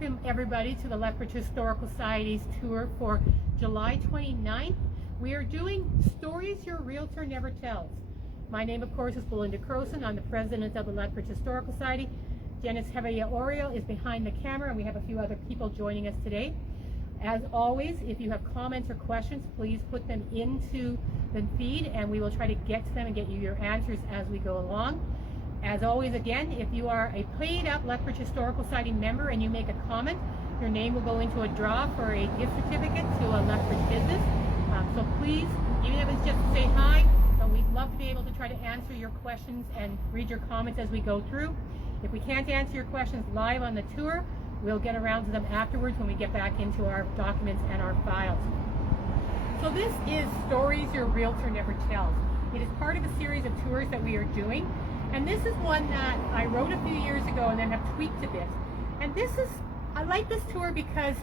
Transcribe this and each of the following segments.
welcome everybody to the Lethbridge Historical Society's tour for July 29th. We are doing Stories Your Realtor Never Tells. My name, of course, is Belinda Croson. I'm the president of the Lethbridge Historical Society. Dennis Heveya-Oriel is behind the camera, and we have a few other people joining us today. As always, if you have comments or questions, please put them into the feed, and we will try to get to them and get you your answers as we go along. As always, again, if you are a paid-up Lethbridge Historical Society member and you make a comment, your name will go into a draw for a gift certificate to a Lethbridge business. So please, even if it's just to say hi, but we'd love to be able to try to answer your questions and read your comments as we go through. If we can't answer your questions live on the tour, we'll get around to them afterwards when we get back into our documents and our files. So this is Stories Your Realtor Never Tells. It is part of a series of tours that we are doing. And this is one that I wrote a few years ago and then have tweaked a bit. And this is, I like this tour because,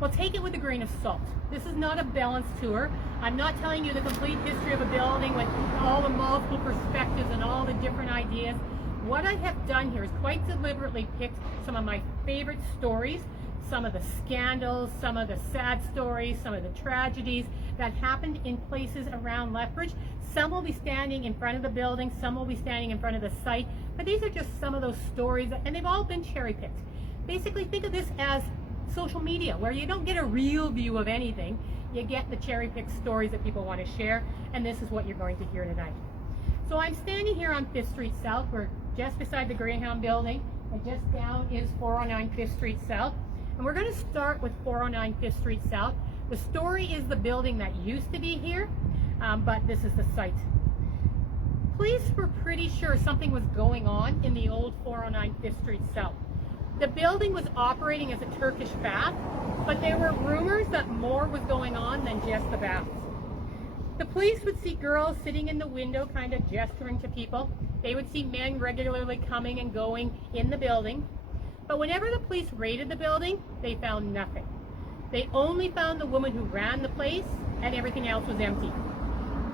well, take it with a grain of salt. This is not a balanced tour. I'm not telling you the complete history of a building with all the multiple perspectives and all the different ideas. What I have done here is quite deliberately picked some of my favorite stories, some of the scandals, some of the sad stories, some of the tragedies that happened in places around Lethbridge. Some will be standing in front of the building, some will be standing in front of the site, but these are just some of those stories, and they've all been cherry-picked. Basically, think of this as social media, where you don't get a real view of anything, you get the cherry-picked stories that people want to share, and this is what you're going to hear tonight. So I'm standing here on 5th Street South. We're just beside the Greyhound building, and just down is 409 5th Street South. And we're going to start with 409 5th Street South. The story is the building that used to be here, but this is the site. Police were pretty sure something was going on in the old 409 5th Street South. The building was operating as a Turkish bath, but there were rumors that more was going on than just the baths. The police would see girls sitting in the window kind of gesturing to people. They would see men regularly coming and going in the building. But whenever the police raided the building, they found nothing. They only found the woman who ran the place, and everything else was empty.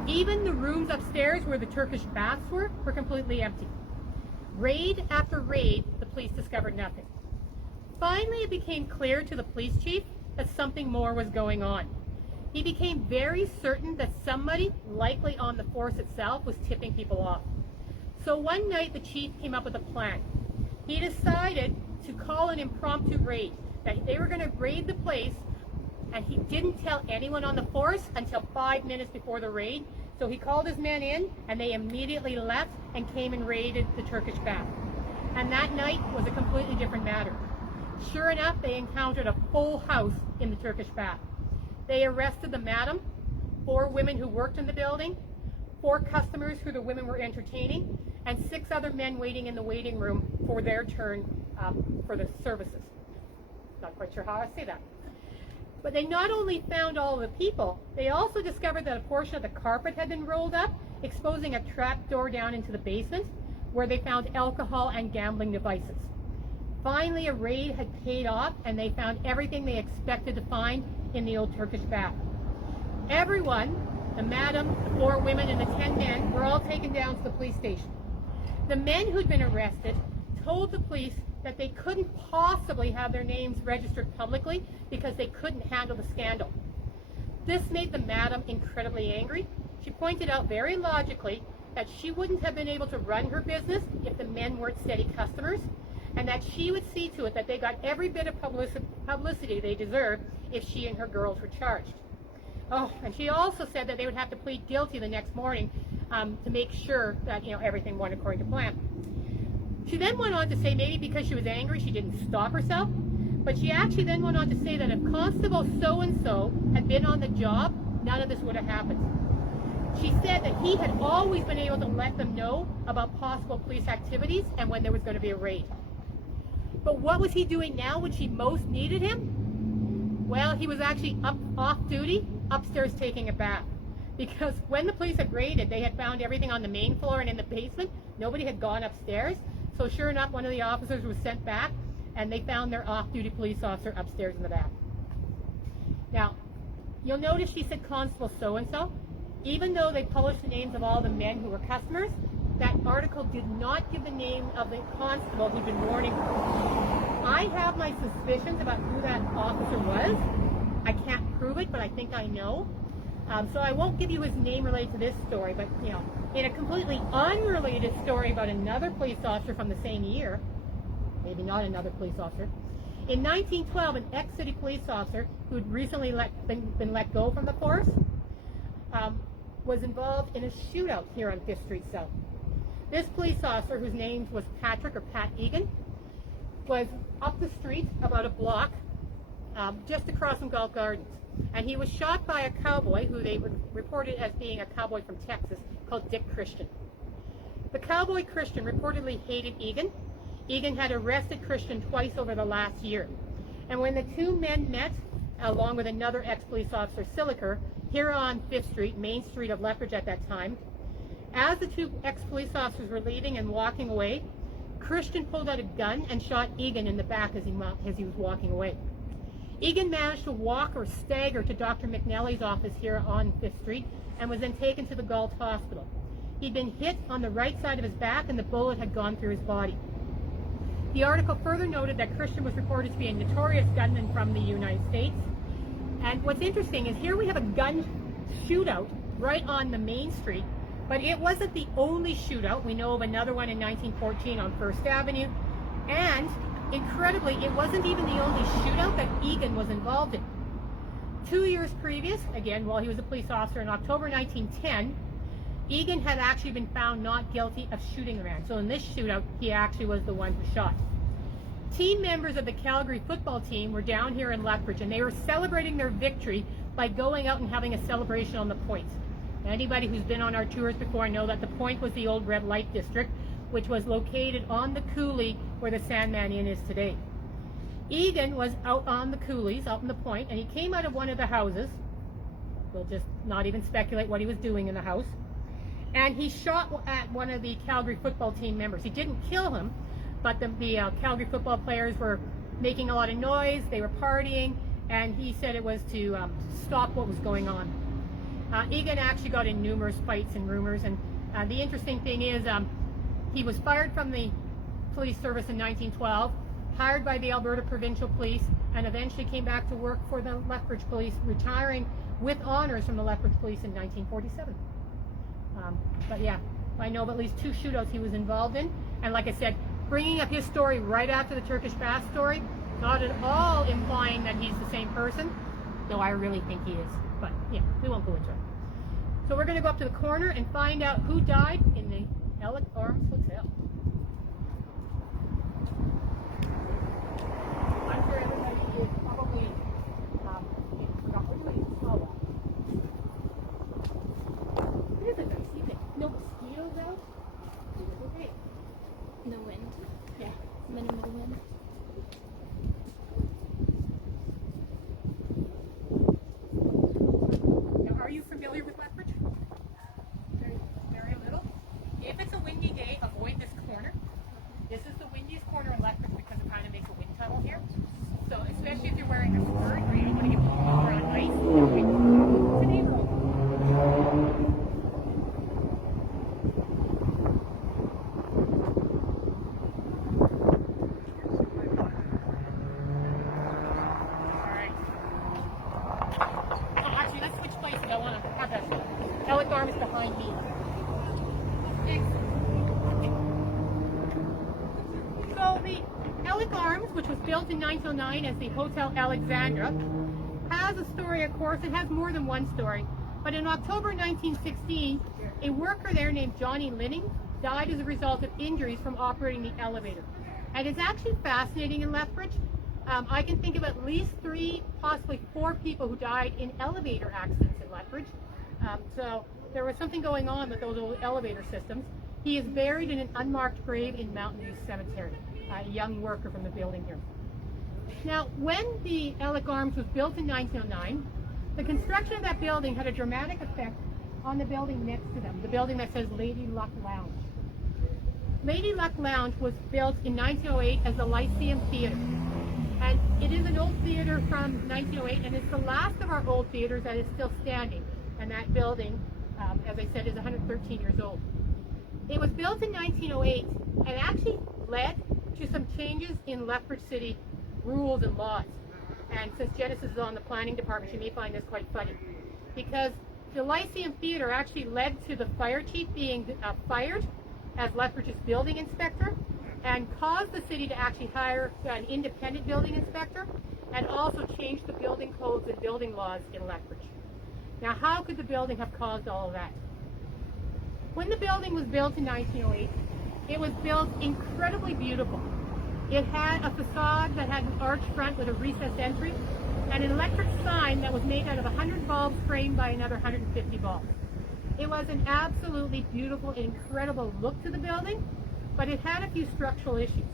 Even the rooms upstairs where the Turkish baths were completely empty. Raid after raid, the police discovered nothing. Finally, it became clear to the police chief that something more was going on. He became very certain that somebody, likely on the force itself, was tipping people off. So one night, the chief came up with a plan. He decided to call an impromptu raid, that they were going to raid the place, and he didn't tell anyone on the force until 5 minutes before the raid. So he called his men in, and they immediately left and came and raided the Turkish bath. And that night was a completely different matter. Sure enough, they encountered a full house in the Turkish bath. They arrested the madam, 4 women who worked in the building, 4 customers who the women were entertaining, and 6 other men waiting in the waiting room for their turn for the services. Not quite sure how I say that. But they not only found all of the people, they also discovered that a portion of the carpet had been rolled up, exposing a trap door down into the basement, where they found alcohol and gambling devices. Finally, a raid had paid off, and they found everything they expected to find in the old Turkish bath. Everyone, the madam, the 4 women, and the 10 men, were all taken down to the police station. The men who'd been arrested told the police that they couldn't possibly have their names registered publicly because they couldn't handle the scandal. This made the madam incredibly angry. She pointed out very logically that she wouldn't have been able to run her business if the men weren't steady customers, and that she would see to it that they got every bit of publicity they deserved if she and her girls were charged. Oh, and she also said that they would have to plead guilty the next morning to make sure that everything went according to plan. She then went on to say maybe because she was angry she didn't stop herself, but she actually then went on to say that if Constable so-and-so had been on the job, none of this would have happened. She said that he had always been able to let them know about possible police activities and when there was going to be a raid. But what was he doing now when she most needed him? Well, he was actually off duty, upstairs taking a bath. Because when the police had raided, they had found everything on the main floor and in the basement. Nobody had gone upstairs. So sure enough, one of the officers was sent back, and they found their off-duty police officer upstairs in the bath. Now, you'll notice she said Constable so-and-so. Even though they published the names of all the men who were customers, that article did not give the name of the constable who'd been warning her. I have my suspicions about who that officer was. I can't prove it, but I think I know. So I won't give you his name related to this story, but you know, in a completely unrelated story about another police officer from the same year, maybe not another police officer, in 1912, an ex-city police officer who'd recently been let go from the force was involved in a shootout here on 5th Street South. This police officer, whose name was Patrick or Pat Egan, was up the street about a block just across from Gulf Gardens. And he was shot by a cowboy who they reported as being a cowboy from Texas called Dick Christian. The cowboy Christian reportedly hated Egan. Egan had arrested Christian twice over the last year. And when the two men met, along with another ex-police officer, Siliker, here on 5th Street, Main Street of Lethbridge at that time, as the two ex-police officers were leaving and walking away, Christian pulled out a gun and shot Egan in the back as he was walking away. Egan managed to walk or stagger to Dr. McNally's office here on 5th Street and was then taken to the Galt Hospital. He'd been hit on the right side of his back and the bullet had gone through his body. The article further noted that Christian was reported to be a notorious gunman from the United States. And what's interesting is here we have a gun shootout right on the main street, but it wasn't the only shootout. We know of another one in 1914 on 1st Avenue, and incredibly, it wasn't even the only shootout that Egan was involved in. 2 years previous, again, while he was a police officer in October 1910, Egan had actually been found not guilty of shooting a man. So in this shootout, he actually was the one who shot. Team members of the Calgary football team were down here in Lethbridge, and they were celebrating their victory by going out and having a celebration on the Point. Anybody who's been on our tours before know that the Point was the old red light district, which was located on the coulee where the Sandman Inn is today. Egan was out on the coulees, out in the Point, and he came out of one of the houses. We'll just not even speculate what he was doing in the house. And he shot at one of the Calgary football team members. He didn't kill him, but the Calgary football players were making a lot of noise, they were partying, and he said it was to stop what was going on. Egan actually got in numerous fights and rumors, and the interesting thing is he was fired from the police service in 1912, hired by the Alberta Provincial Police, and eventually came back to work for the Lethbridge Police, retiring with honors from the Lethbridge Police in 1947. But yeah, I know of at least 2 shootouts he was involved in, and like I said, bringing up his story right after the Turkish bath story, not at all implying that he's the same person, though I really think he is. But yeah, we won't go into it. So we're going to go up to the corner and find out who died in the Elliott Arms Hotel. I'm sure everybody is probably forgot what you saw. It is a nice evening. No mosquitoes out. It was okay. No wind. Yeah. Minimal wind. Now, are you familiar with Lethbridge? Very, very little. If it's a windy day, avoid this corner. This is the windiest corner in Lethbridge because it kind of makes a wind tunnel here. So, especially if you're wearing a skirt or you don't want to get over on ice, it's a neighborhood. Arms behind me. So the Elliott Arms, which was built in 1909 as the Hotel Alexandra, has a story, of course. It has more than one story. But in October 1916, a worker there named Johnny Linning died as a result of injuries from operating the elevator. And it's actually fascinating in Lethbridge. I can think of at least 3, possibly 4 people who died in elevator accidents in Lethbridge. So there was something going on with those old elevator systems. He is buried in an unmarked grave in Mountain View Cemetery, a young worker from the building here. Now, when the Elliott Arms was built in 1909, the construction of that building had a dramatic effect on the building next to them, the building that says Lady Luck Lounge. Lady Luck Lounge was built in 1908 as the Lyceum Theatre. And it is an old theater from 1908, and it's the last of our old theaters that is still standing. And that building, as I said, is 113 years old. It was built in 1908 and actually led to some changes in Lethbridge City rules and laws. And since Genesis is on the planning department, you may find this quite funny. Because the Lyceum Theatre actually led to the fire chief being fired as Lethbridge's building inspector, and caused the city to actually hire an independent building inspector, and also change the building codes and building laws in Lethbridge. Now, how could the building have caused all of that? When the building was built in 1908, it was built incredibly beautiful. It had a facade that had an arched front with a recessed entry, and an electric sign that was made out of 100 bulbs framed by another 150 bulbs. It was an absolutely beautiful, incredible look to the building, but it had a few structural issues.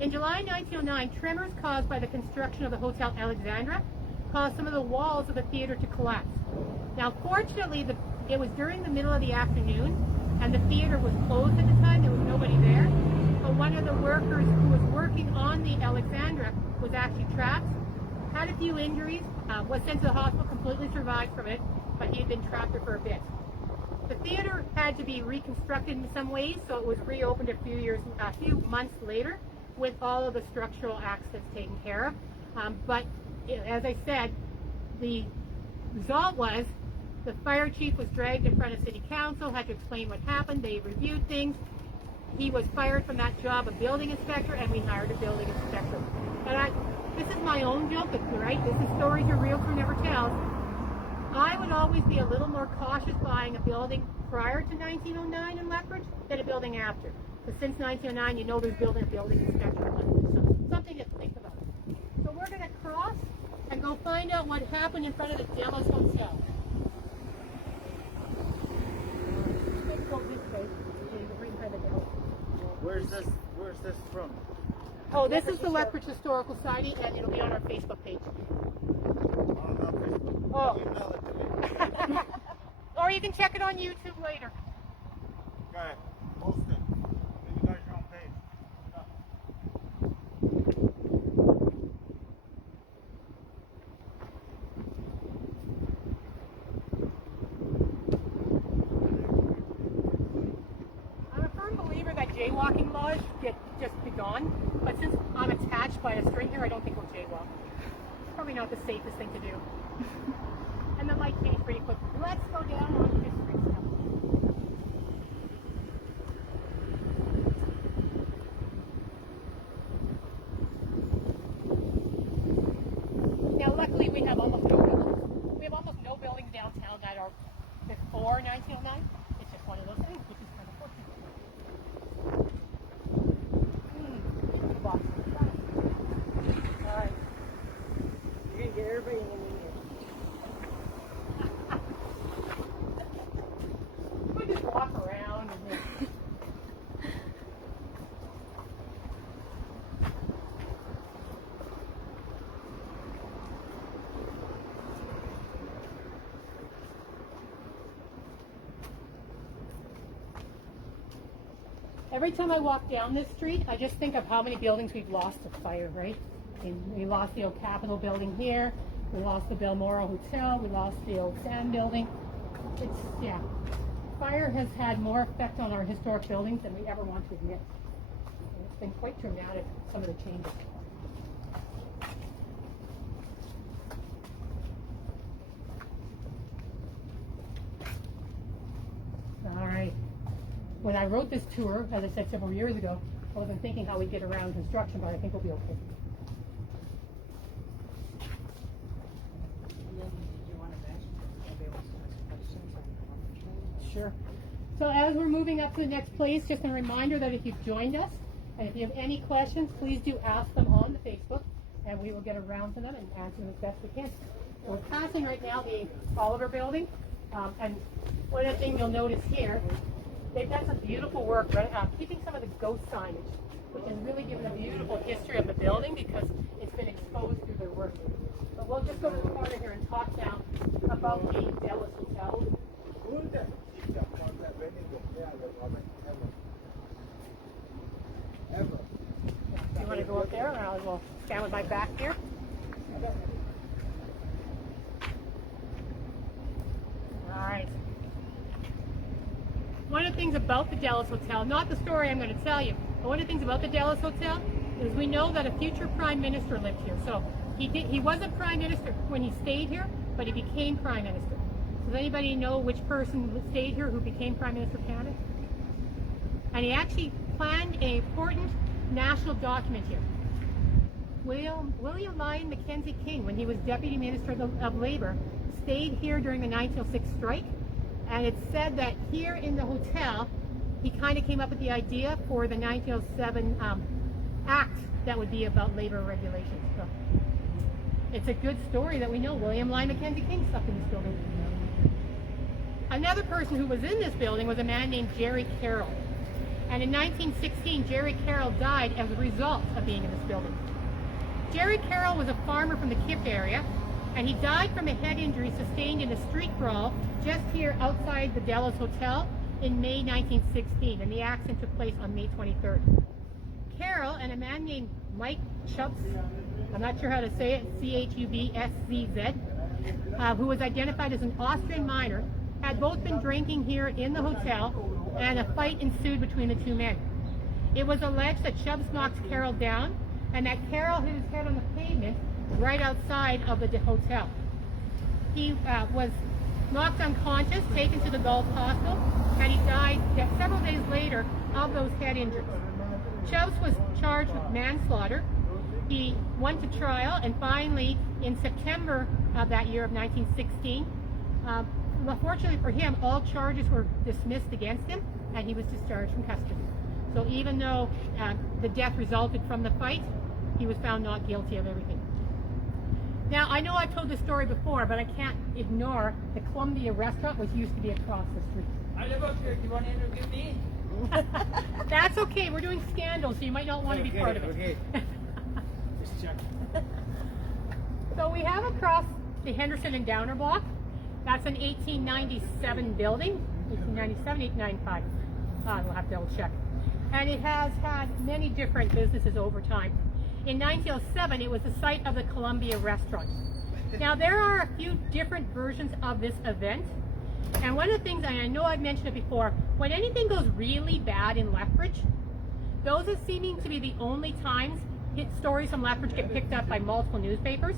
In July 1909, tremors caused by the construction of the Hotel Alexandra caused some of the walls of the theater to collapse. Now, fortunately, it was during the middle of the afternoon, and the theater was closed at the time. There was nobody there. But one of the workers who was working on the Alexandra was actually trapped, had a few injuries, was sent to the hospital, completely survived from it, but he had been trapped there for a bit. The theater had to be reconstructed in some ways, so it was reopened a few months later, with all of the structural accidents taken care of. But as I said, the result was the fire chief was dragged in front of city council, had to explain what happened. They reviewed things. He was fired from that job of building inspector, and we hired a building inspector. And this is my own joke, right? This is stories your realtor never tells. I would always be a little more cautious buying a building prior to 1909 in Lethbridge than a building after. Because since 1909, you know there's a building inspector in Lethbridge. So something to think about. So we're going to cross and go find out what happened in front of the Delos Hotel. Let's go this way. Right by the Delos. Where's this from? Oh, this is the Lethbridge Historical Society, and it'll be on our Facebook page. Oh. Email it to me. Or you can check it on YouTube later. Okay, post it. You guys your own page. I'm a firm believer that jaywalking laws should just be gone, but since I'm attached by a string here, I don't think we'll jaywalk. It's probably not the safest thing to do. And the light changed pretty quick. Let's go down on this street stuff. Now, luckily, we have almost no buildings. We have almost no buildings downtown that are before 1909. It's just one of those things, which is kind of fortunate. All right. You're going to get everybody in here. We just walk around and then... Every time I walk down this street, I just think of how many buildings we've lost to fire, right? And we lost the old Capitol building here, we lost the Balmoral Hotel, we lost the old Sand building. Yeah. Fire has had more effect on our historic buildings than we ever want to admit. It's been quite dramatic, some of the changes. All right. When I wrote this tour, as I said several years ago, I wasn't thinking how we'd get around construction, but I think we'll be okay. Sure. So as we're moving up to the next place, just a reminder that if you've joined us, and if you have any questions, please do ask them on the Facebook, and we will get around to them and answer them as best we can. So we're passing right now the Oliver building, and one of the things you'll notice here, they've done some beautiful work, right? Keeping some of the ghost signage, which has really given a beautiful history of the building because it's been exposed through their work. But we'll just go to the corner here and talk now about the Delos Hotel. You want to go up there, or I will stand with my back here? All right. One of the things about the Delos Hotel, not the story I'm going to tell you, But one of the things about the Dallas Hotel is we know that a future prime minister lived here. So he wasn't prime minister when he stayed here, but he became prime minister. Does anybody know which person stayed here who became prime minister of Canada? And he actually planned an important national document here. William Lyon Mackenzie King, when he was deputy minister of labor, stayed here during the 1906 strike, and it's said that here in the hotel he kind of came up with the idea for the 1907 act that would be about labor regulations. So it's a good story that we know William Lyon Mackenzie King stuck in this building. Another person who was in this building was a man named Jerry Carroll. And in 1916, Jerry Carroll died as a result of being in this building. Jerry Carroll was a farmer from the Kip area, and he died from a head injury sustained in a street brawl just here outside the Dallas Hotel in May 1916, and the accident took place on May 23rd. Carroll and a man named Mike Chubbs, I'm not sure how to say it, C-H-U-B-S-Z-Z, who was identified as an Austrian miner, had both been drinking here in the hotel, and a fight ensued between the two men. It was alleged that Chubbs knocked Carroll down, and that Carroll hit his head on the pavement right outside of the hotel. He was knocked unconscious, taken to the Gulf Hospital, and he died several days later of those head injuries. Chubbs was charged with manslaughter. He went to trial, and finally, in September of that year of 1916, fortunately for him, all charges were dismissed against him, and he was discharged from custody. So even though the death resulted from the fight, he was found not guilty of everything. Now, I know I've told this story before, but I can't ignore the Columbia restaurant, which used to be across the street. I live up here. Do you want to interview me? That's okay. We're doing Scandal, so you might not want to be part of it. Okay. Just check. So we have across the Henderson and Downer block. That's an 1897 building, 1897, 1895. We'll have to double check. And it has had many different businesses over time. In 1907, it was the site of the Columbia restaurant. Now, there are a few different versions of this event. And one of the things, and I know I've mentioned it before, when anything goes really bad in Lethbridge, those are seeming to be the only times stories from Lethbridge get picked up by multiple newspapers.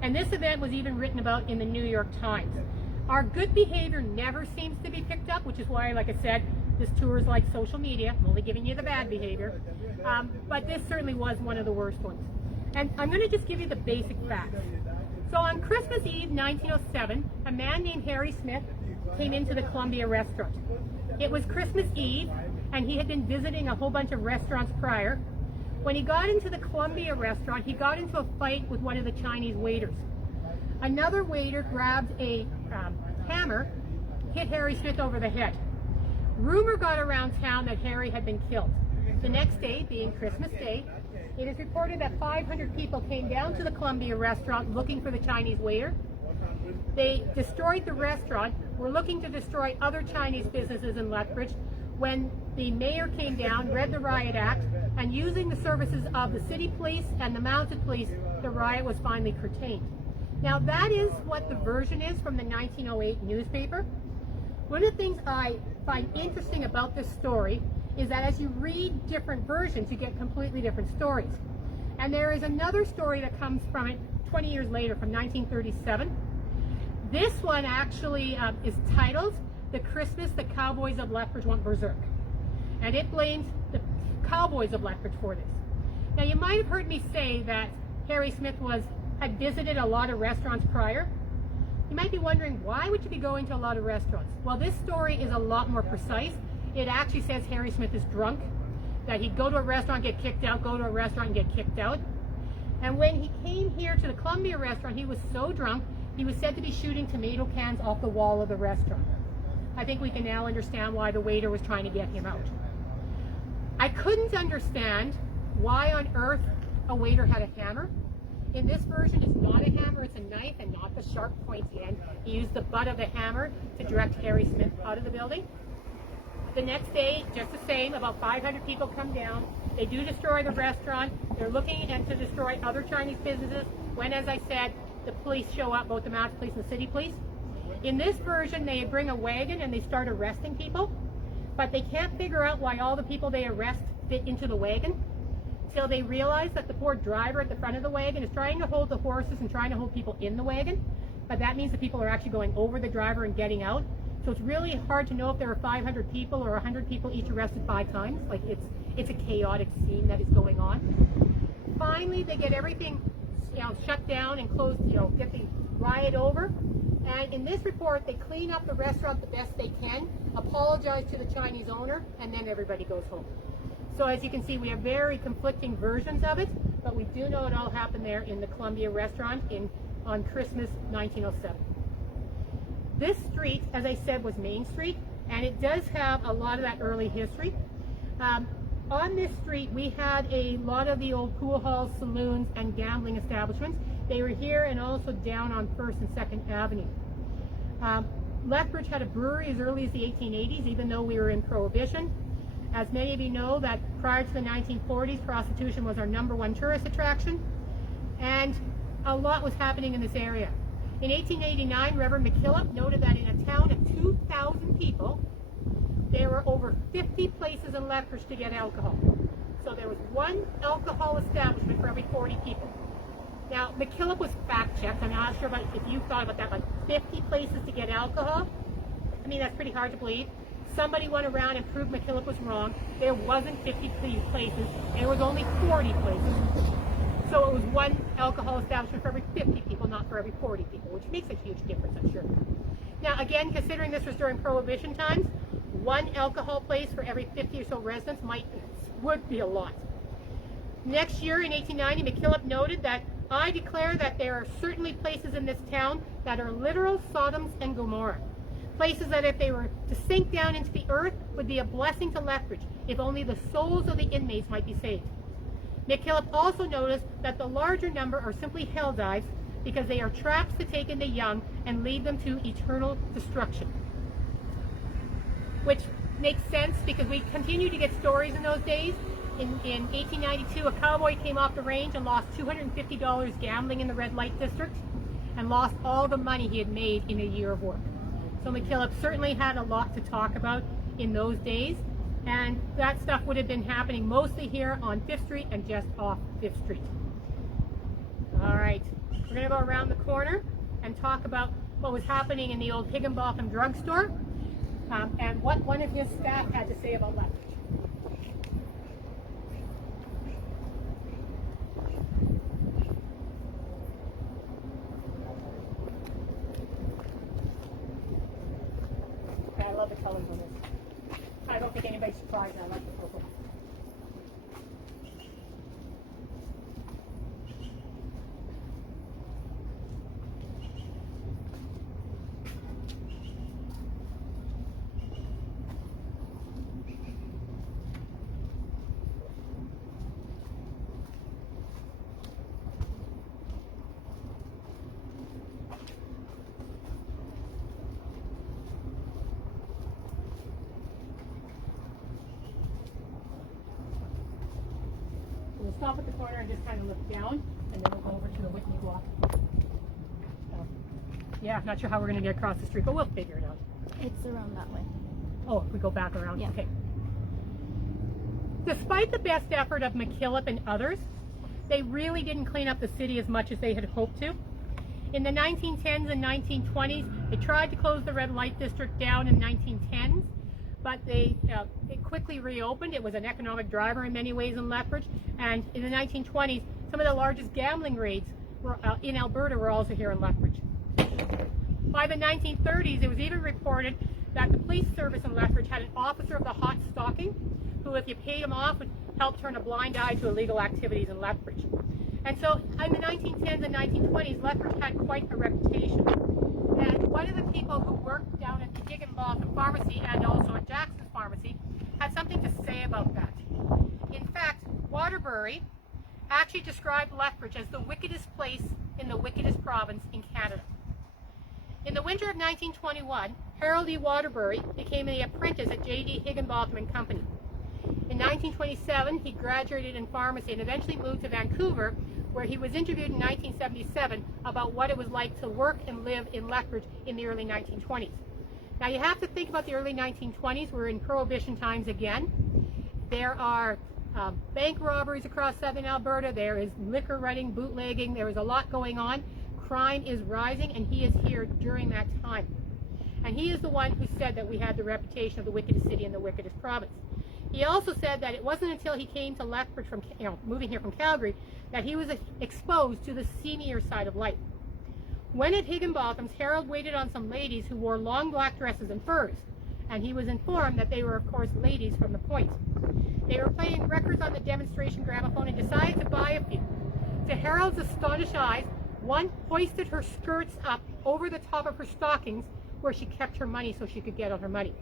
And this event was even written about in the New York Times. Our good behavior never seems to be picked up, which is why, like I said, this tour is like social media. I'm only giving you the bad behavior. But this certainly was one of the worst ones. And I'm going to just give you the basic facts. So on Christmas Eve, 1907, a man named Harry Smith came into the Columbia restaurant. It was Christmas Eve, and he had been visiting a whole bunch of restaurants prior. When he got into the Columbia restaurant, he got into a fight with one of the Chinese waiters. Another waiter grabbed a hammer, hit Harry Smith over the head. Rumor got around town that Harry had been killed. The next day, being Christmas Day, it is reported that 500 people came down to the Columbia restaurant looking for the Chinese waiter. They destroyed the restaurant, were looking to destroy other Chinese businesses in Lethbridge, when the mayor came down, read the riot act, and using the services of the city police and the mounted police, the riot was finally curtailed. Now, that is what the version is from the 1908 newspaper. One of the things I find interesting about this story is that as you read different versions, you get completely different stories. And there is another story that comes from it 20 years later, from 1937. This one actually is titled, "The Christmas the Cowboys of Lethbridge Went Berserk." And it blames the Cowboys of Lethbridge for this. Now, you might have heard me say that Harry Smith had visited a lot of restaurants prior. You might be wondering, why would you be going to a lot of restaurants? Well, this story is a lot more precise. It actually says Harry Smith is drunk, that he'd go to a restaurant, get kicked out, go to a restaurant and get kicked out. And when he came here to the Columbia restaurant, he was so drunk, he was said to be shooting tomato cans off the wall of the restaurant. I think we can now understand why the waiter was trying to get him out. I couldn't understand why on earth a waiter had a hammer. In this version, it's not a hammer, it's a knife, and not the sharp pointy end. He used the butt of the hammer to direct Harry Smith out of the building. The next day, just the same, about 500 people come down. They do destroy the restaurant. They're looking to destroy other Chinese businesses when, as I said, the police show up, both the mounted police and the city police. In this version, they bring a wagon and they start arresting people, but they can't figure out why all the people they arrest fit into the wagon, till they realize that the poor driver at the front of the wagon is trying to hold the horses and trying to hold people in the wagon, but that means that people are actually going over the driver and getting out. So it's really hard to know if there are 500 people or 100 people each arrested 5 times. Like it's a chaotic scene that is going on. Finally, they get everything, shut down and closed, get the riot over. And in this report, they clean up the restaurant the best they can, apologize to the Chinese owner, and then everybody goes home. So as you can see, we have very conflicting versions of it, but we do know it all happened there in the Columbia restaurant on Christmas 1907. This street, as I said, was Main Street, and it does have a lot of that early history. On this street, we had a lot of the old pool halls, saloons, and gambling establishments. They were here and also down on 1st and 2nd Avenue. Lethbridge had a brewery as early as the 1880s, even though we were in Prohibition. As many of you know, that prior to the 1940s, prostitution was our #1 tourist attraction, and a lot was happening in this area. In 1889, Reverend McKillop noted that in a town of 2,000 people, there were over 50 places in Lethbridge to get alcohol. So there was 1 alcohol establishment for every 40 people. Now, McKillop was fact-checked. I'm not sure if you thought about that, but 50 places to get alcohol? I mean, that's pretty hard to believe. Somebody went around and proved McKillop was wrong. There wasn't 50 places. There was only 40 places. So it was 1 alcohol establishment for every 50 people, not for every 40 people, which makes a huge difference, I'm sure. Now, again, considering this was during Prohibition times, 1 alcohol place for every 50 or so residents would be a lot. Next year, in 1890, McKillop noted that, "I declare that there are certainly places in this town that are literal Sodoms and Gomorrah. Places that if they were to sink down into the earth would be a blessing to Lethbridge, if only the souls of the inmates might be saved." McKillop also noticed that the larger number are simply hell dives because they are traps to take in the young and lead them to eternal destruction. Which makes sense because we continue to get stories in those days. In 1892, a cowboy came off the range and lost $250 gambling in the red light district and lost all the money he had made in a year of work. So McKillop certainly had a lot to talk about in those days, and that stuff would have been happening mostly here on 5th Street and just off 5th Street. All right, we're going to go around the corner and talk about what was happening in the old Higginbotham drugstore and what one of his staff had to say about Lethbridge. I love the colors on this. I don't think anybody's surprised I like the purple. We'll stop at the corner and just kind of look down, and then we'll go over to the Whitney block. Yeah, not sure how we're going to get across the street, but we'll figure it out. It's around that way. Oh, if we go back around? Yeah. Okay. Despite the best effort of McKillop and others, they really didn't clean up the city as much as they had hoped to. In the 1910s and 1920s, they tried to close the red light district down in 1910s, but it quickly reopened. It was an economic driver in many ways in Lethbridge, and in the 1920s, some of the largest gambling raids in Alberta were also here in Lethbridge. By the 1930s, it was even reported that the police service in Lethbridge had an officer of the hot stocking, who, if you paid him off, would help turn a blind eye to illegal activities in Lethbridge. And so in the 1910s and 1920s, Lethbridge had quite a reputation. And one of the people who worked down at the Higginbotham Pharmacy and also at Jackson's Pharmacy had something to say about that. In fact, Waterbury actually described Lethbridge as the wickedest place in the wickedest province in Canada. In the winter of 1921, Harold E. Waterbury became the apprentice at J.D. Higginbotham and Company. In 1927, he graduated in pharmacy and eventually moved to Vancouver, where he was interviewed in 1977 about what it was like to work and live in Lethbridge in the early 1920s. Now you have to think about the early 1920s. We're in Prohibition times again. There are bank robberies across southern Alberta. There is liquor running, bootlegging. There is a lot going on. Crime is rising, and he is here during that time. And he is the one who said that we had the reputation of the wickedest city in the wickedest province. He also said that it wasn't until he came to Lethbridge from, moving here from Calgary, that he was exposed to the seamier side of life. When at Higginbotham's, Harold waited on some ladies who wore long black dresses and furs, and he was informed that they were, of course, ladies from the Point. They were playing records on the demonstration gramophone and decided to buy a few. To Harold's astonished eyes, one hoisted her skirts up over the top of her stockings where she kept her money so she could get on her money.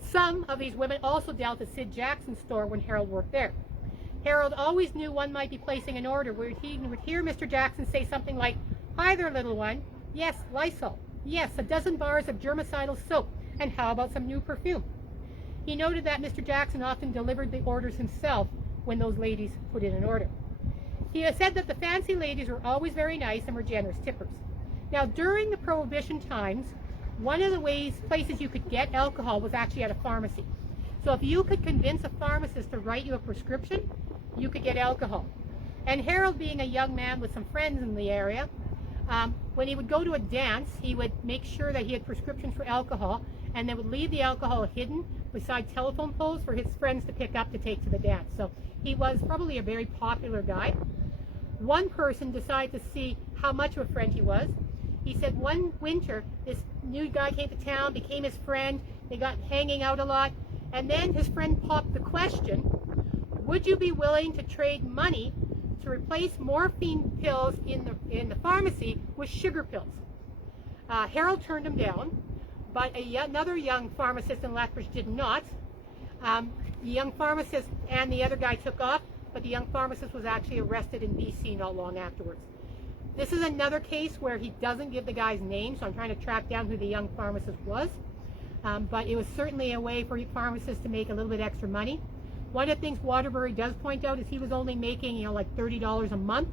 Some of these women also dealt at Sid Jackson's store when Harold worked there. Harold always knew one might be placing an order where he would hear Mr. Jackson say something like, "Hi there, little one. Yes, Lysol. Yes, a dozen bars of germicidal soap. And how about some new perfume?" He noted that Mr. Jackson often delivered the orders himself when those ladies put in an order. He has said that the fancy ladies were always very nice and were generous tippers. Now, during the Prohibition times, one of the places you could get alcohol was actually at a pharmacy. So if you could convince a pharmacist to write you a prescription, you could get alcohol. And Harold, being a young man with some friends in the area, when he would go to a dance, he would make sure that he had prescriptions for alcohol, and they would leave the alcohol hidden beside telephone poles for his friends to pick up to take to the dance. So he was probably a very popular guy. One person decided to see how much of a friend he was. He said one winter, this new guy came to town, became his friend, they got hanging out a lot, and then his friend popped the question, would you be willing to trade money to replace morphine pills in the pharmacy with sugar pills? Harold turned him down, but another young pharmacist in Lethbridge did not. The young pharmacist and the other guy took off, but the young pharmacist was actually arrested in BC not long afterwards. This is another case where he doesn't give the guy's name, so I'm trying to track down who the young pharmacist was. But it was certainly a way for pharmacists to make a little bit extra money. One of the things Waterbury does point out is he was only making, like $30 a month.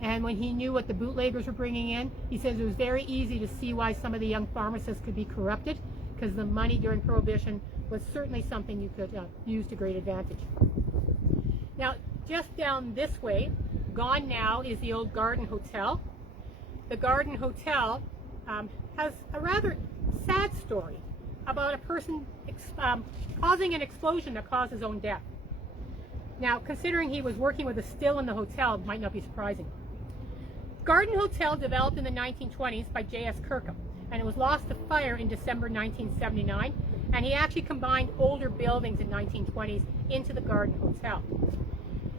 And when he knew what the bootleggers were bringing in, he says it was very easy to see why some of the young pharmacists could be corrupted, because the money during Prohibition was certainly something you could use to great advantage. Now, just down this way, gone now, is the old Garden Hotel. The Garden Hotel has a rather sad story about a person causing an explosion that caused his own death. Now, considering he was working with a still in the hotel, it might not be surprising. Garden Hotel developed in the 1920s by J.S. Kirkham, and it was lost to fire in December 1979, and he actually combined older buildings in 1920s into the Garden Hotel.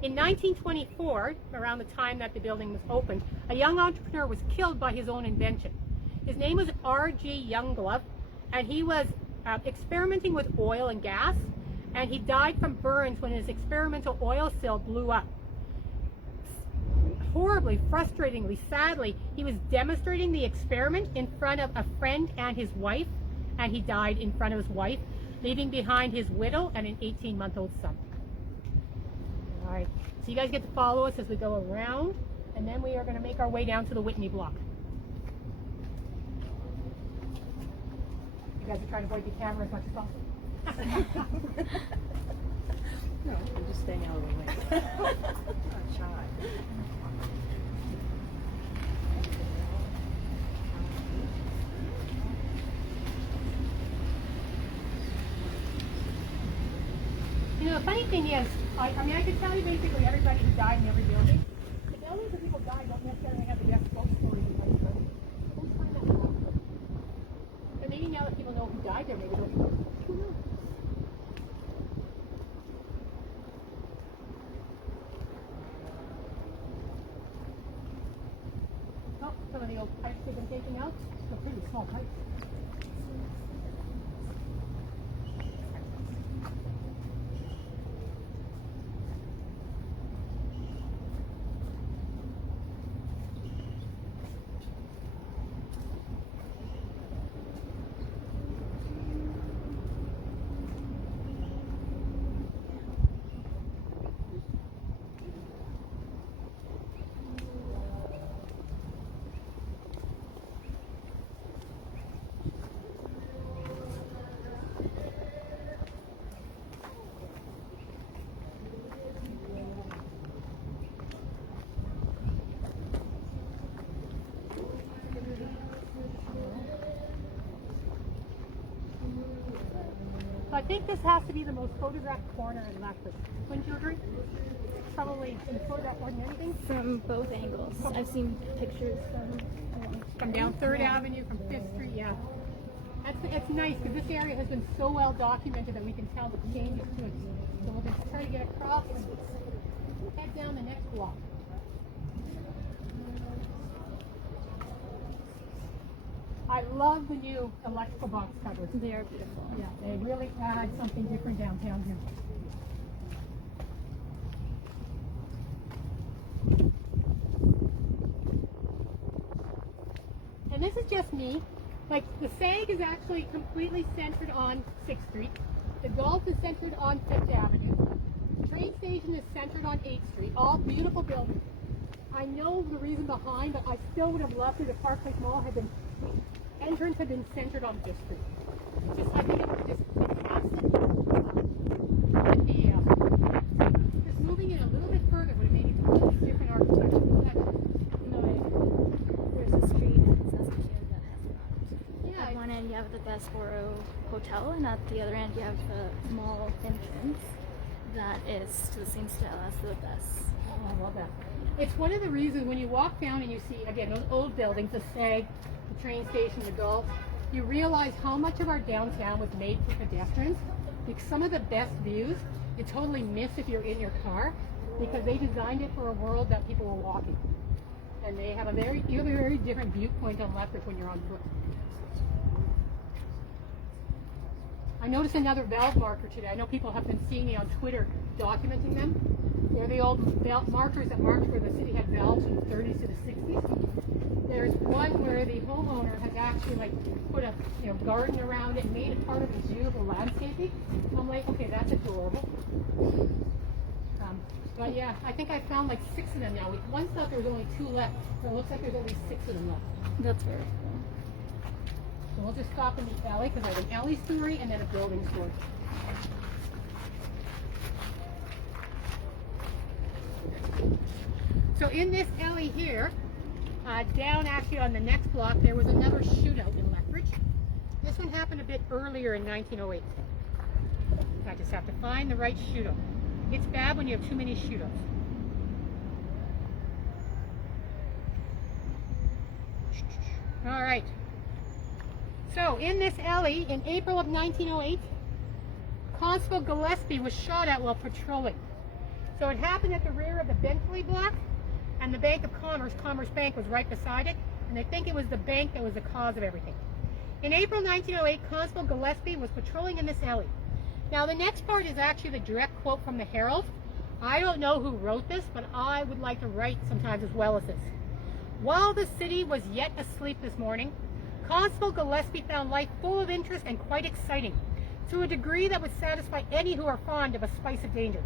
In 1924, around the time that the building was opened, a young entrepreneur was killed by his own invention. His name was R.G. Youngglove, and he was experimenting with oil and gas, and he died from burns when his experimental oil spill blew up. Horribly, frustratingly, sadly, he was demonstrating the experiment in front of a friend and his wife, and he died in front of his wife, leaving behind his widow and an 18-month-old son. All right, so you guys get to follow us as we go around, and then we are going to make our way down to the Whitney block. You guys are trying to avoid the camera as much as possible. No, I'm just staying out of the way. Not shy. You know, the funny thing is, I mean, I could tell you basically everybody who died in every building. The buildings where people died don't necessarily have the best ghost stories in place. Who's find that out? But maybe now that people know who died there, maybe they'll be ghosts. Who knows? Oh, some of the old pipes they've been taking out. They're pretty small pipes. So I think this has to be the most photographed corner in Lethbridge. Wouldn't you agree? Probably in photograph more than anything. From both angles. I've seen pictures From down 3rd Avenue, from 5th Street, yeah. It's nice because this area has been so well documented that we can tell the changes to it. So we'll just try to get across and head down the next block. I love the new electrical box covers. They are beautiful. Yeah, they really add something different downtown here. And this is just me. Like, the SAG is actually completely centered on 6th Street. The Golf is centered on 5th Avenue. The train station is centered on 8th Street. All beautiful buildings. I know the reason behind, but I still would have loved it if Park Place Mall had been, the entrance had been centered on 5th Street. I think it would just just moving it a little bit further would have made it a little different architecture. There's a street in Saskatoon that has that. Yeah, At one end you have the Squirrel Hotel, and at the other end you have the mall entrance that is to the same style as the best. oh, I love that. It's one of the reasons when you walk down and you see, again, those old buildings, the SAG, the train station, the Golf, you realize how much of our downtown was made for pedestrians. Like, some of the best views you totally miss if you're in your car, because they designed it for a world that people were walking. And they have you have a very different viewpoint on Lethbridge when you're on foot. I noticed another valve marker today. I know people have been seeing me on Twitter documenting them. They're the old markers that marked where the city had valves from the 30s to the 60s. There's one where the homeowner has actually put a garden around it and made it part of his beautiful landscaping. And I'm like, okay, that's adorable. But yeah, I think I found 6 of them now. We once thought there was only 2 left, so it looks like there's only 6 of them left. That's very cool. So we'll just stop in the alley because I have an alley story and then a building story. So in this alley here, down actually on the next block, there was another shootout in Lethbridge. This one happened a bit earlier in 1908. I just have to find the right shootout. It's bad when you have too many shootouts. All right. So in this alley, in April of 1908, Constable Gillespie was shot at while patrolling. So it happened at the rear of the Bentley block, and the Bank of Commerce, Commerce Bank, was right beside it, and they think it was the bank that was the cause of everything. In April 1908, Constable Gillespie was patrolling in this alley. Now the next part is actually the direct quote from the Herald. I don't know who wrote this, but I would like to write sometimes as well as this. While the city was yet asleep this morning, Constable Gillespie found life full of interest and quite exciting, to a degree that would satisfy any who are fond of a spice of danger.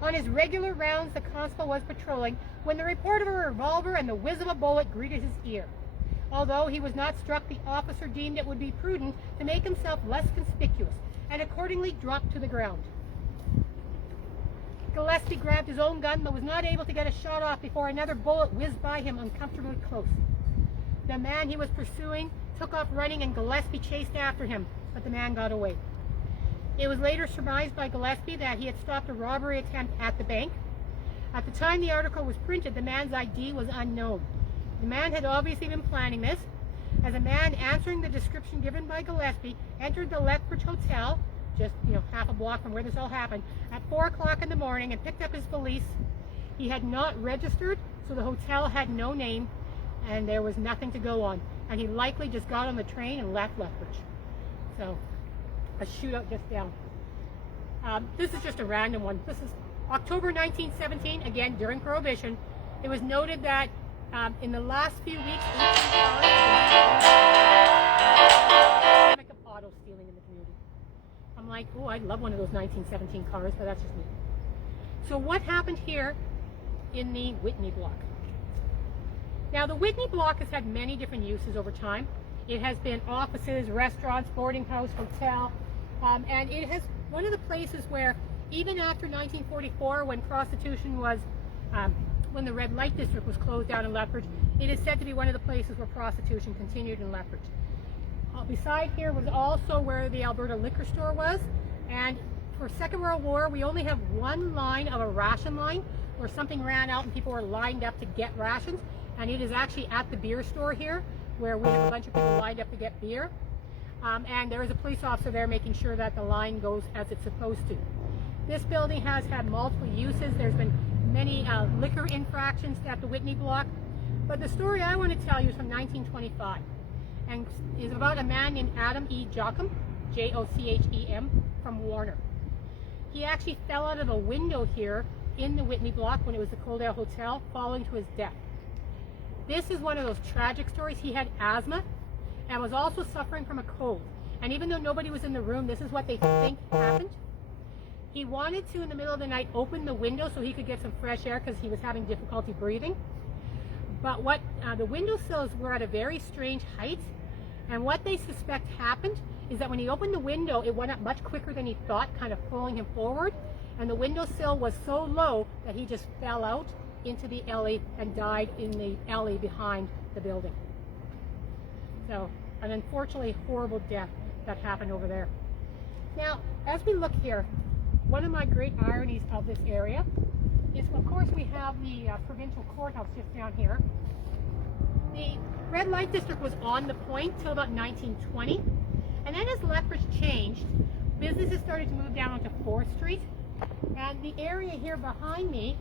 On his regular rounds, the constable was patrolling when the report of a revolver and the whiz of a bullet greeted his ear. Although he was not struck, the officer deemed it would be prudent to make himself less conspicuous, and accordingly dropped to the ground. Gillespie grabbed his own gun, but was not able to get a shot off before another bullet whizzed by him uncomfortably close. The man he was pursuing took off running, and Gillespie chased after him, but the man got away. It was later surmised by Gillespie that he had stopped a robbery attempt at the bank. At the time the article was printed, the man's ID was unknown. The man had obviously been planning this, as a man answering the description given by Gillespie entered the Lethbridge Hotel, just half a block from where this all happened, at 4 o'clock in the morning and picked up his valise. He had not registered, so the hotel had no name, and there was nothing to go on. And he likely just got on the train and left Lethbridge. So, a shootout just down. This is just a random one. This is October 1917, again during Prohibition. It was noted that in the last few weeks, 18 cars have been of auto stealing in the community. I'm like, oh, I'd love one of those 1917 cars, but that's just me. So what happened here in the Whitney block? Now, the Whitney block has had many different uses over time. It has been offices, restaurants, boarding house, hotel, and it has one of the places where even after 1944, when prostitution was, when the red light district was closed down in Lethbridge, it is said to be one of the places where prostitution continued in Lethbridge. Beside here was also where the Alberta liquor store was, And for Second World War, we only have one line of a ration line where something ran out and people were lined up to get rations. And it is actually at the beer store here, where we have a bunch of people lined up to get beer. And there is a police officer there making sure that the line goes as it's supposed to. This building has had multiple uses. There's been many liquor infractions at the Whitney block. But the story I want to tell you is from 1925 and is about a man named Adam E. Jochem, Jochem, from Warner. He actually fell out of a window here in the Whitney block when it was the Coldale Hotel, falling to his death. This is one of those tragic stories. He had asthma and was also suffering from a cold. And even though nobody was in the room, this is what they think happened. He wanted to, in the middle of the night, open the window so he could get some fresh air because he was having difficulty breathing. But what the windowsills were at a very strange height, and what they suspect happened is that when he opened the window, it went up much quicker than he thought, kind of pulling him forward, and the windowsill was so low that he just fell out into the alley and died in the alley behind the building. So, an unfortunately horrible death that happened over there. Now, as we look here, one of my great ironies of this area is, of course, we have the provincial courthouse just down here. The red light district was on the point till about 1920, and then as Lethbridge changed, businesses started to move down onto 4th Street, and the area here behind me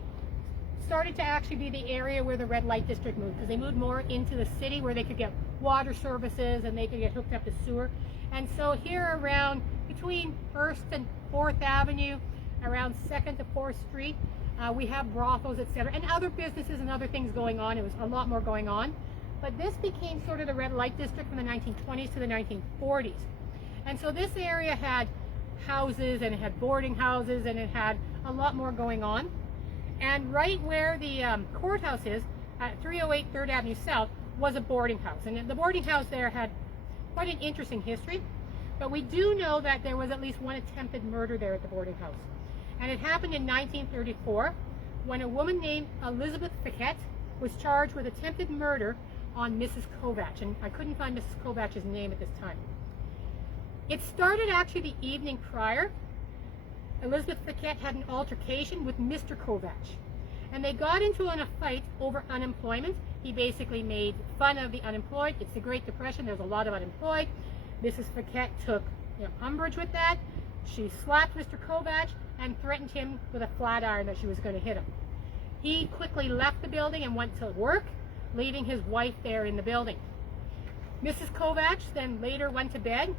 started to actually be the area where the red light district moved, because they moved more into the city where they could get water services and they could get hooked up to sewer. And so here around between 1st and 4th Avenue, around 2nd to 4th Street, we have brothels, etc., and other businesses and other things going on. It was a lot more going on. But this became sort of the red light district from the 1920s to the 1940s. And so this area had houses, and it had boarding houses, and it had a lot more going on. And right where the courthouse is, at 308 3rd Avenue South, was a boarding house. And the boarding house there had quite an interesting history. But we do know that there was at least one attempted murder there at the boarding house. And it happened in 1934 when a woman named Elizabeth Fiquette was charged with attempted murder on Mrs. Kovach. And I couldn't find Mrs. Kovach's name at this time. It started actually the evening prior. Elizabeth Fiquette had an altercation with Mr. Kovach. And they got into a fight over unemployment. He basically made fun of the unemployed. It's the Great Depression. There's a lot of unemployed. Mrs. Fiquette took umbrage with that. She slapped Mr. Kovach and threatened him with a flat iron that she was going to hit him. He quickly left the building and went to work, leaving his wife there in the building. Mrs. Kovach then later went to bed,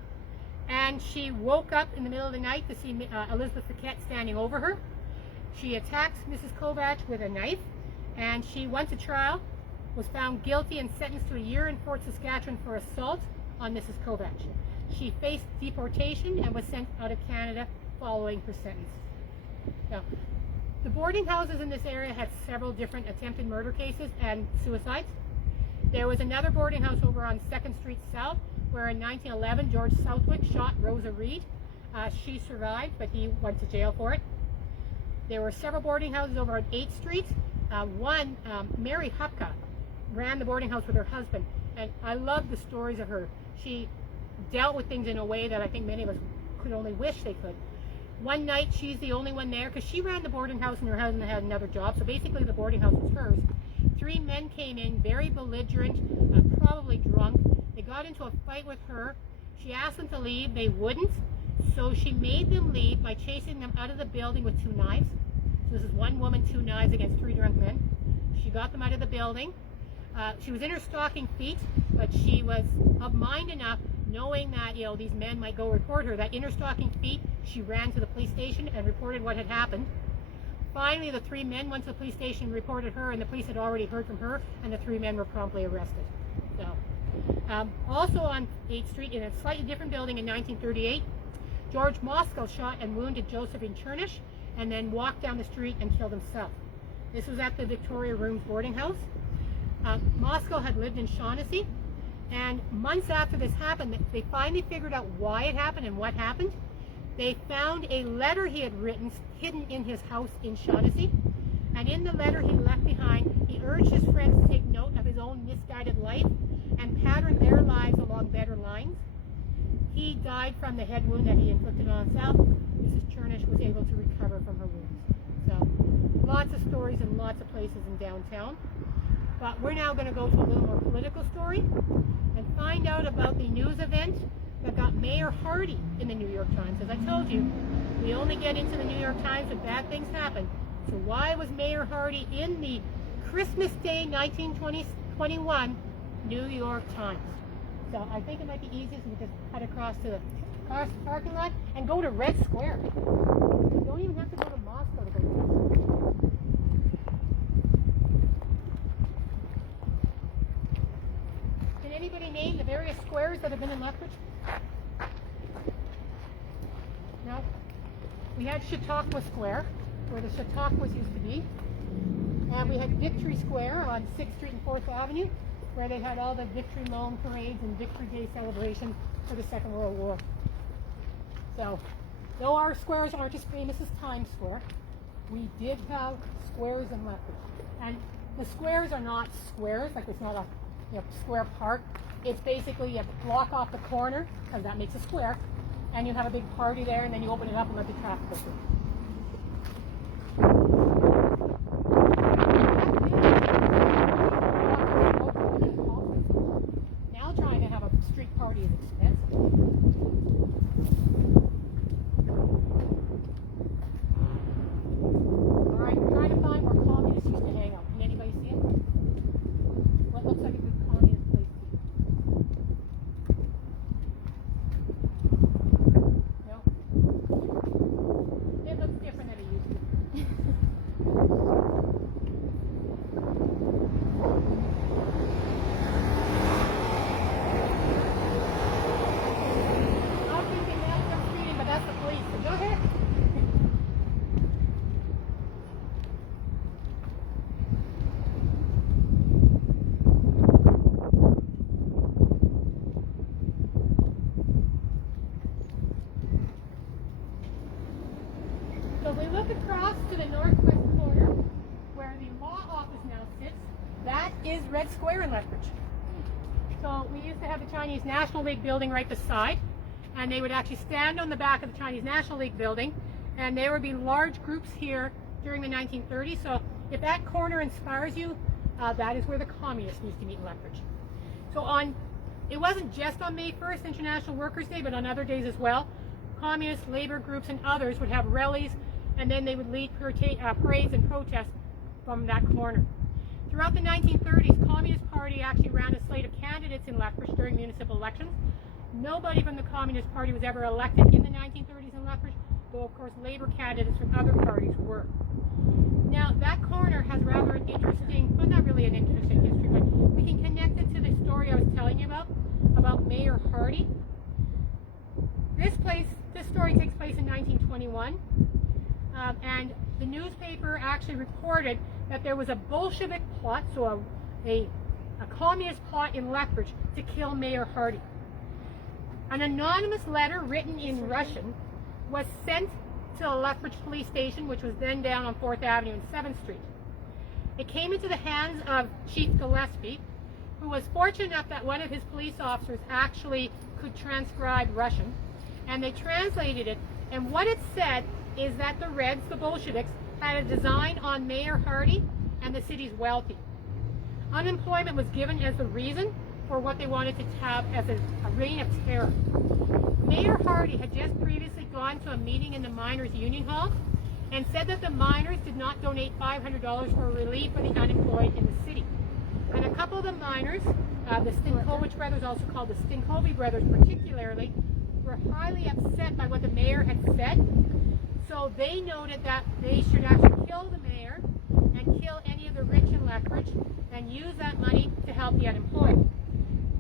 and she woke up in the middle of the night to see Elizabeth Fiquette standing over her. She attacked Mrs. Kovach with a knife, and she went to trial, was found guilty and sentenced to a year in Fort Saskatchewan for assault on Mrs. Kovach. She faced deportation and was sent out of Canada following her sentence. Now, the boarding houses in this area had several different attempted murder cases and suicides. There was another boarding house over on 2nd Street South where in 1911 George Southwick shot Rosa Reed. She survived, but he went to jail for it. There were several boarding houses over on 8th Street. Mary Hupka ran the boarding house with her husband, and I love the stories of her. She dealt with things in a way that I think many of us could only wish they could. One night, she's the only one there because she ran the boarding house and her husband had another job, so basically the boarding house was hers. 3 men came in, very belligerent, probably drunk. They got into a fight with her. She asked them to leave. They wouldn't, so she made them leave by chasing them out of the building with 2 knives. So this is 1 woman, 2 knives against 3 drunk men. She got them out of the building. She was in her stocking feet, but she was of mind enough, knowing that these men might go report her, that in her stocking feet she ran to the police station and reported what had happened. Finally, the 3 men went to the police station and reported her, and the police had already heard from her, and the 3 men were promptly arrested. So, also on 8th Street, in a slightly different building in 1938, George Moskal shot and wounded Josephine Chernish and then walked down the street and killed himself. This was at the Victoria Rooms boarding house. Moskal had lived in Shaughnessy, and months after this happened, they finally figured out why it happened and what happened. They found a letter he had written hidden in his house in Shaughnessy, and in the letter he left behind, he urged his friends to take note of his own misguided life and pattern their lives along better lines. He died from the head wound that he inflicted on himself. Mrs. Chernish was able to recover from her wounds. So lots of stories in lots of places in downtown. But we're now going to go to a little more political story and find out about the news event that got Mayor Hardy in the New York Times. As I told you, we only get into the New York Times when bad things happen. So why was Mayor Hardy in the Christmas Day 1921 New York Times? So I think it might be easiest if we just cut across to the parking lot and go to Red Square. You don't even have to go to Moscow to go to Red Square. Can anybody name the various squares that have been in Lethbridge? No? We had Chautauqua Square, where the Chautauquas used to be. And we had Victory Square on 6th Street and 4th Avenue, where they had all the Victory Loan parades and Victory Day celebrations for the Second World War. So, though our squares aren't as famous as Times Square, we did have squares in Lethbridge. And the squares are not squares, like it's not a square park. It's basically you block off the corner, because that makes a square, and you have a big party there, and then you open it up and let the traffic go through. Now trying to have a street party is expensive. All right, we're trying to find where communists used to hang out. Can anybody see it? What looks like a good communist place to be? No? It looks different than it used to. I was thinking that's them speeding, but that's the police. So go ahead. So we look across to the northwest corner, where the law office now sits. That is Red Square in Lethbridge. So we used to have the Chinese National League building right beside, and they would actually stand on the back of the Chinese National League building, and there would be large groups here during the 1930s. So if that corner inspires you, that is where the communists used to meet in Lethbridge. So it wasn't just on May 1st, International Workers' Day, but on other days as well, communists, labor groups, and others would have rallies, and then they would lead parades and protests from that corner. Throughout the 1930s, Communist Party actually ran a slate of candidates in Lethbridge during municipal elections. Nobody from the Communist Party was ever elected in the 1930s in Lethbridge, though of course labor candidates from other parties were. Now that corner has rather an interesting, well not really an interesting history, but we can connect it to the story I was telling you about Mayor Hardy. This story takes place in 1921. And the newspaper actually reported that there was a Bolshevik plot, so a communist plot in Lethbridge to kill Mayor Hardy. An anonymous letter written in Russian was sent to the Lethbridge police station, which was then down on 4th Avenue and 7th Street. It came into the hands of Chief Gillespie, who was fortunate enough that one of his police officers actually could transcribe Russian, and they translated it, and what it said is that the Reds, the Bolsheviks, had a design on Mayor Hardy and the city's wealthy. Unemployment was given as the reason for what they wanted to have as a reign of terror. Mayor Hardy had just previously gone to a meeting in the Miners' Union Hall and said that the miners did not donate $500 for relief for the unemployed in the city. And a couple of the miners, the Stinkovich brothers, also called the Stinkovy brothers particularly, were highly upset by what the mayor had said. So they noted that they should actually kill the mayor and kill any of the rich in Lethbridge and use that money to help the unemployed.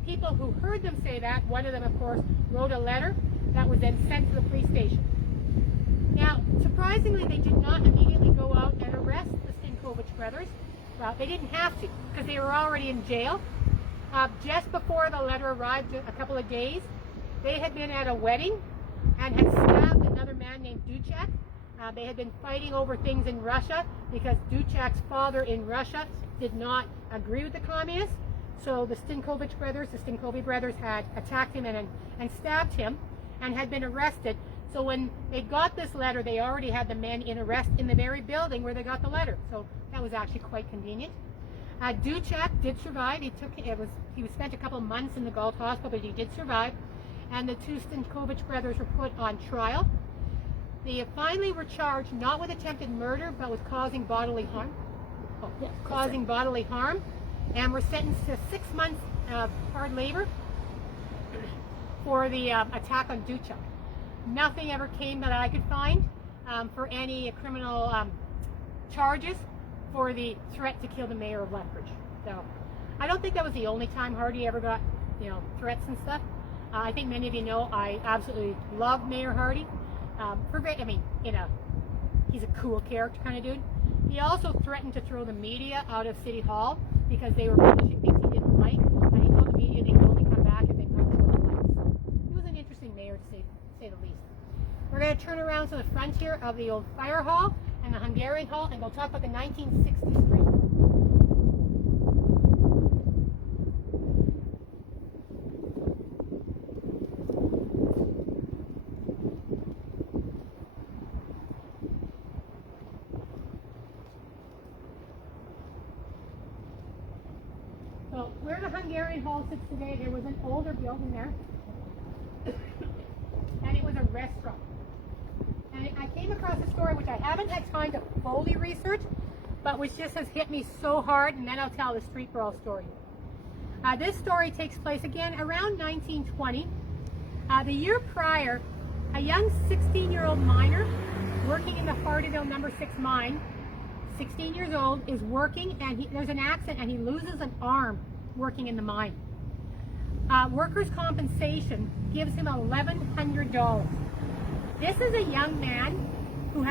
People who heard them say that, one of them of course wrote a letter that was then sent to the police station. Now, surprisingly, they did not immediately go out and arrest the Stinkovich brothers. Well, they didn't have to because they were already in jail. Just before the letter arrived, a couple of days, they had been at a wedding and had stabbed another man named Duchek. They had been fighting over things in Russia because Duchek's father in Russia did not agree with the communists. So the Stinkovich brothers had attacked him and stabbed him and had been arrested. So when they got this letter, they already had the men in arrest in the very building where they got the letter. So that was actually quite convenient. Duchek did survive. He was spent a couple of months in the Galt Hospital, but he did survive. And the two Stinkovich brothers were put on trial. They finally were charged not with attempted murder, but with causing bodily harm. Bodily harm, and were sentenced to 6 months of hard labor for the attack on Duchek. Nothing ever came that I could find for any criminal charges for the threat to kill the mayor of Lethbridge. So I don't think that was the only time Hardy ever got, threats and stuff. I think many of you know I absolutely love Mayor Hardy. He's a cool character kind of dude. He also threatened to throw the media out of City Hall because they were publishing things he didn't like, and he told the media they could only come back if they published what he liked. So he was an interesting mayor, to say the least. We're going to turn around to the frontier of the old Fire Hall and the Hungarian Hall, and we'll talk about the 1960s street. So where the Hungarian Hall sits today, there was an older building there, and it was a restaurant. And I came across a story which I haven't had time to fully research, but which just has hit me so hard, and then I'll tell the street brawl story. This story takes place again around 1920. The year prior, a young 16-year-old miner working in the Hardyville No. 6 mine, 16 years old, is working, and there's an accident and he loses an arm working in the mine. Workers' compensation gives him $1,100. This is a young man who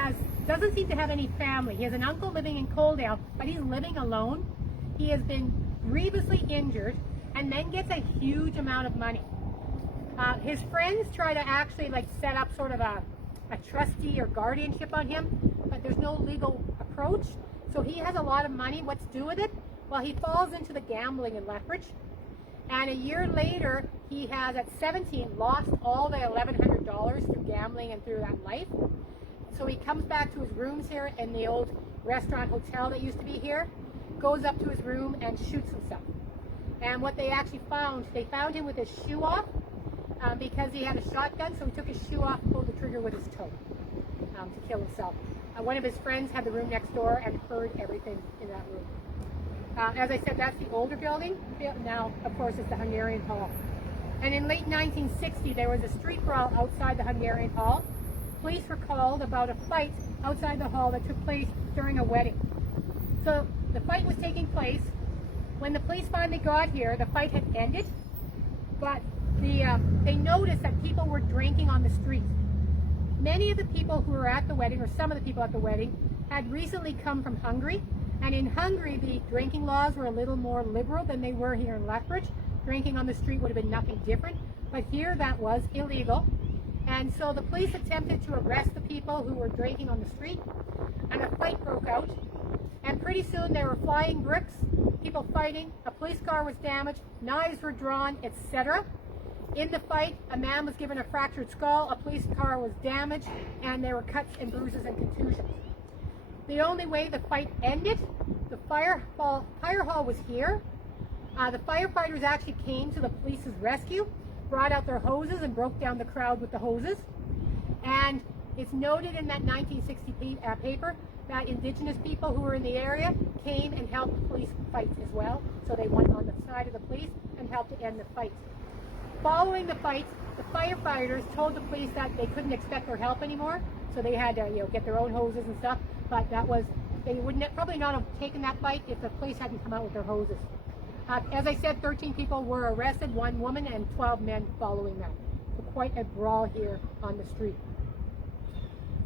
doesn't seem to have any family. He has an uncle living in Coaldale, but he's living alone. He has been grievously injured and then gets a huge amount of money. His friends try to actually set up sort of a trustee or guardianship on him, but there's no legal approach. So he has a lot of money. What's due with it? Well, he falls into the gambling in Lethbridge. And a year later, he has, at 17, lost all the $1,100 through gambling and through that life. So he comes back to his rooms here in the old restaurant hotel that used to be here, goes up to his room and shoots himself. And what they actually found, they found him with his shoe off because he had a shotgun, so he took his shoe off and pulled the trigger with his toe to kill himself. One of his friends had the room next door and heard everything in that room. As I said, that's the older building. Now, of course, it's the Hungarian Hall. And in late 1960, there was a street brawl outside the Hungarian Hall. Police were called about a fight outside the hall that took place during a wedding. So the fight was taking place. When the police finally got here, the fight had ended, but they noticed that people were drinking on the street. Many of the people who were at the wedding, or some of the people at the wedding, had recently come from Hungary. And in Hungary, the drinking laws were a little more liberal than they were here in Lethbridge. Drinking on the street would have been nothing different, but here that was illegal. And so the police attempted to arrest the people who were drinking on the street, and a fight broke out. And pretty soon there were flying bricks, people fighting, a police car was damaged, knives were drawn, etc. In the fight, a man was given a fractured skull, a police car was damaged, and there were cuts and bruises and contusions. The only way the fight ended, the fire hall was here. The firefighters actually came to the police's rescue, brought out their hoses and broke down the crowd with the hoses. And it's noted in that 1960 paper that Indigenous people who were in the area came and helped the police fight as well. So they went on the side of the police and helped to end the fight. Following the fight, the firefighters told the police that they couldn't expect their help anymore, so they had to get their own hoses and stuff. But they would probably not have taken that fight if the police hadn't come out with their hoses. As I said, 13 people were arrested, 1 woman and 12 men following that. So quite a brawl here on the street.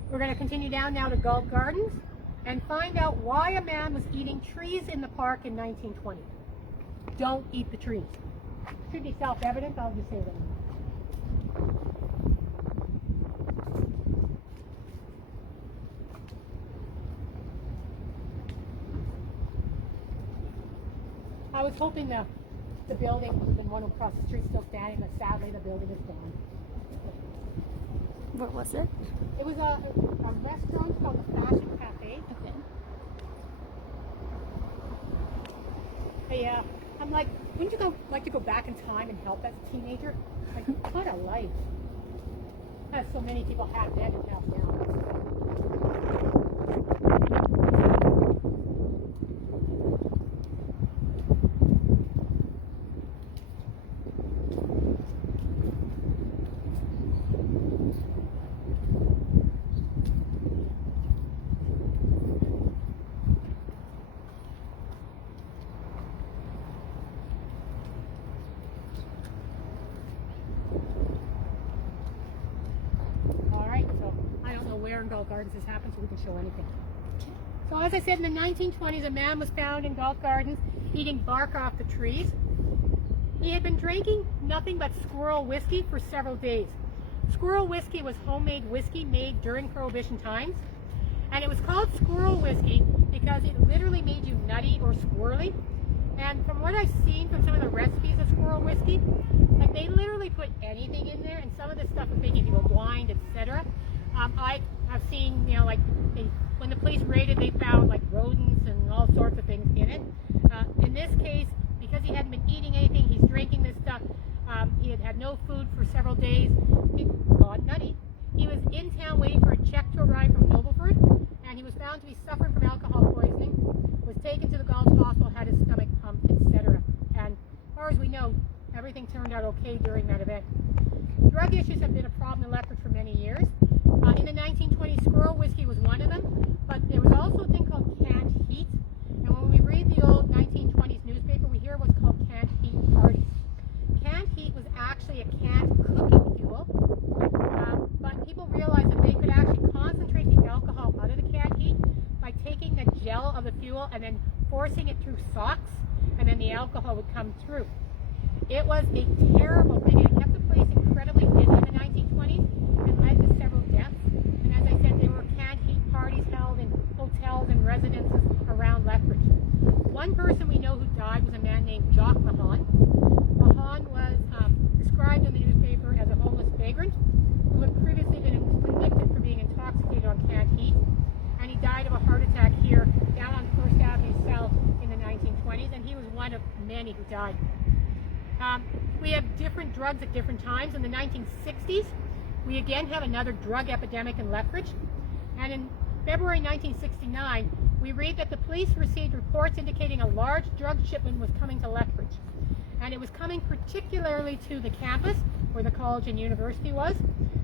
We're going to continue down now to Galt Gardens and find out why a man was eating trees in the park in 1920. Don't eat the trees. Should be self-evident, I'll just say that. I was hoping the the building, the one across the street still standing, but sadly the building is gone. What was it? It was a restaurant called the Fashion Cafe. Okay. Yeah, I'm like, wouldn't you like to go back in time and help as a teenager? Like, what a life. As so many people have then and have now. Gardens has happened, so we can show anything. So as I said, in the 1920s, a man was found in Galt Gardens eating bark off the trees. He had been drinking nothing but Squirrel Whiskey for several days. Squirrel Whiskey was homemade whiskey made during Prohibition times, and it was called Squirrel Whiskey because it literally made you nutty or squirrely. And from what I've seen from some of the recipes of Squirrel Whiskey, like they literally put anything in there, and some of this stuff was making people blind, etc. I have seen, you know, like when the police raided, they found like rodents and all sorts of things in it. In this case, because he hadn't been eating anything, he's drinking this stuff. He had had no food for several days. He got nutty. He was in town waiting for a check to arrive from Nobleford, and he was found to be suffering from alcohol poisoning. Was taken to the Galt Hospital, had his stomach pumped, etc. And as far as we know, everything turned out okay during that event. Drug issues have been a problem in Lethbridge for many years. In the 1920s, Squirrel Whiskey was one of them, but there was also a thing called canned heat. And when we read the old 1920s newspaper, we hear what's called canned heat parties. Canned heat was actually a canned cooking fuel, but people realized that they could actually concentrate the alcohol out of the canned heat by taking the gel of the fuel and then forcing it through socks, and then the alcohol would come through. It was a terrible thing, and it kept the place incredibly busy in the 1920s and led to several deaths. And as I said, there were canned heat parties held in hotels and residences around Lethbridge. One person we know who died was a man named Jock Mahan. Mahan was described in the newspaper as a homeless vagrant who had previously been convicted for being intoxicated on canned heat. And he died of a heart attack here down on 1st Avenue South in the 1920s, and he was one of many who died. We have different drugs at different times. In the 1960s, we again have another drug epidemic in Lethbridge. And in February 1969, we read that the police received reports indicating a large drug shipment was coming to Lethbridge. And it was coming particularly to the campus where the college and university was,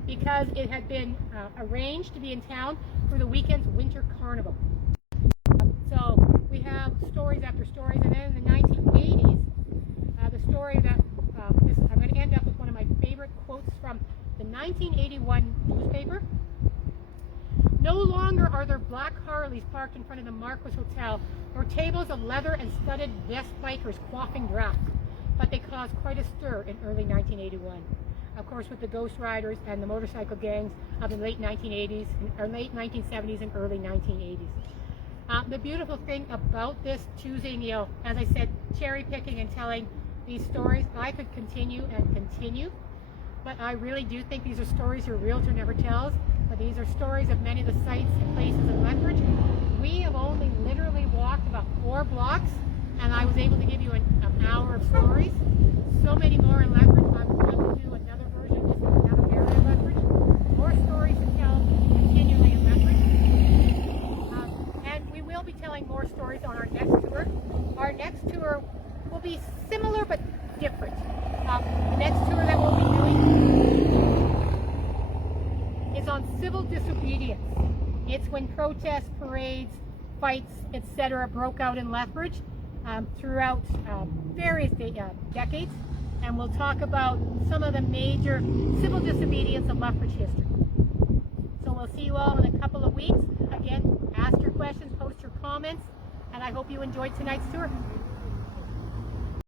because it had been arranged to be in town for the weekend's winter carnival. So we have stories after stories. And then in the 1980s, the story that I'm going to end up with one of my favorite quotes from the 1981 newspaper. No longer are there black Harleys parked in front of the Marquis Hotel or tables of leather and studded vest bikers quaffing drafts, but they caused quite a stir in early 1981. Of course, with the Ghost Riders and the motorcycle gangs of the late 1980s, or late 1970s and early 1980s. The beautiful thing about this, choosing, you know, as I said, cherry picking and telling these stories, I could continue and continue, but I really do think these are stories your realtor never tells. But these are stories of many of the sites and places in Lethbridge. We have only literally walked about 4 blocks, and I was able to give you an hour of stories. So many more in Lethbridge. I'm going to do another version of this in another area of Lethbridge. More stories to tell continually in Lethbridge. And we will be telling more stories on our next tour. Our next tour will be similar but different. The next tour that we'll be doing is on civil disobedience. It's when protests, parades, fights, etc. broke out in Lethbridge throughout various decades, and we'll talk about some of the major civil disobedience of Lethbridge history. So we'll see you all in a couple of weeks. Again, ask your questions, post your comments, and I hope you enjoyed tonight's tour.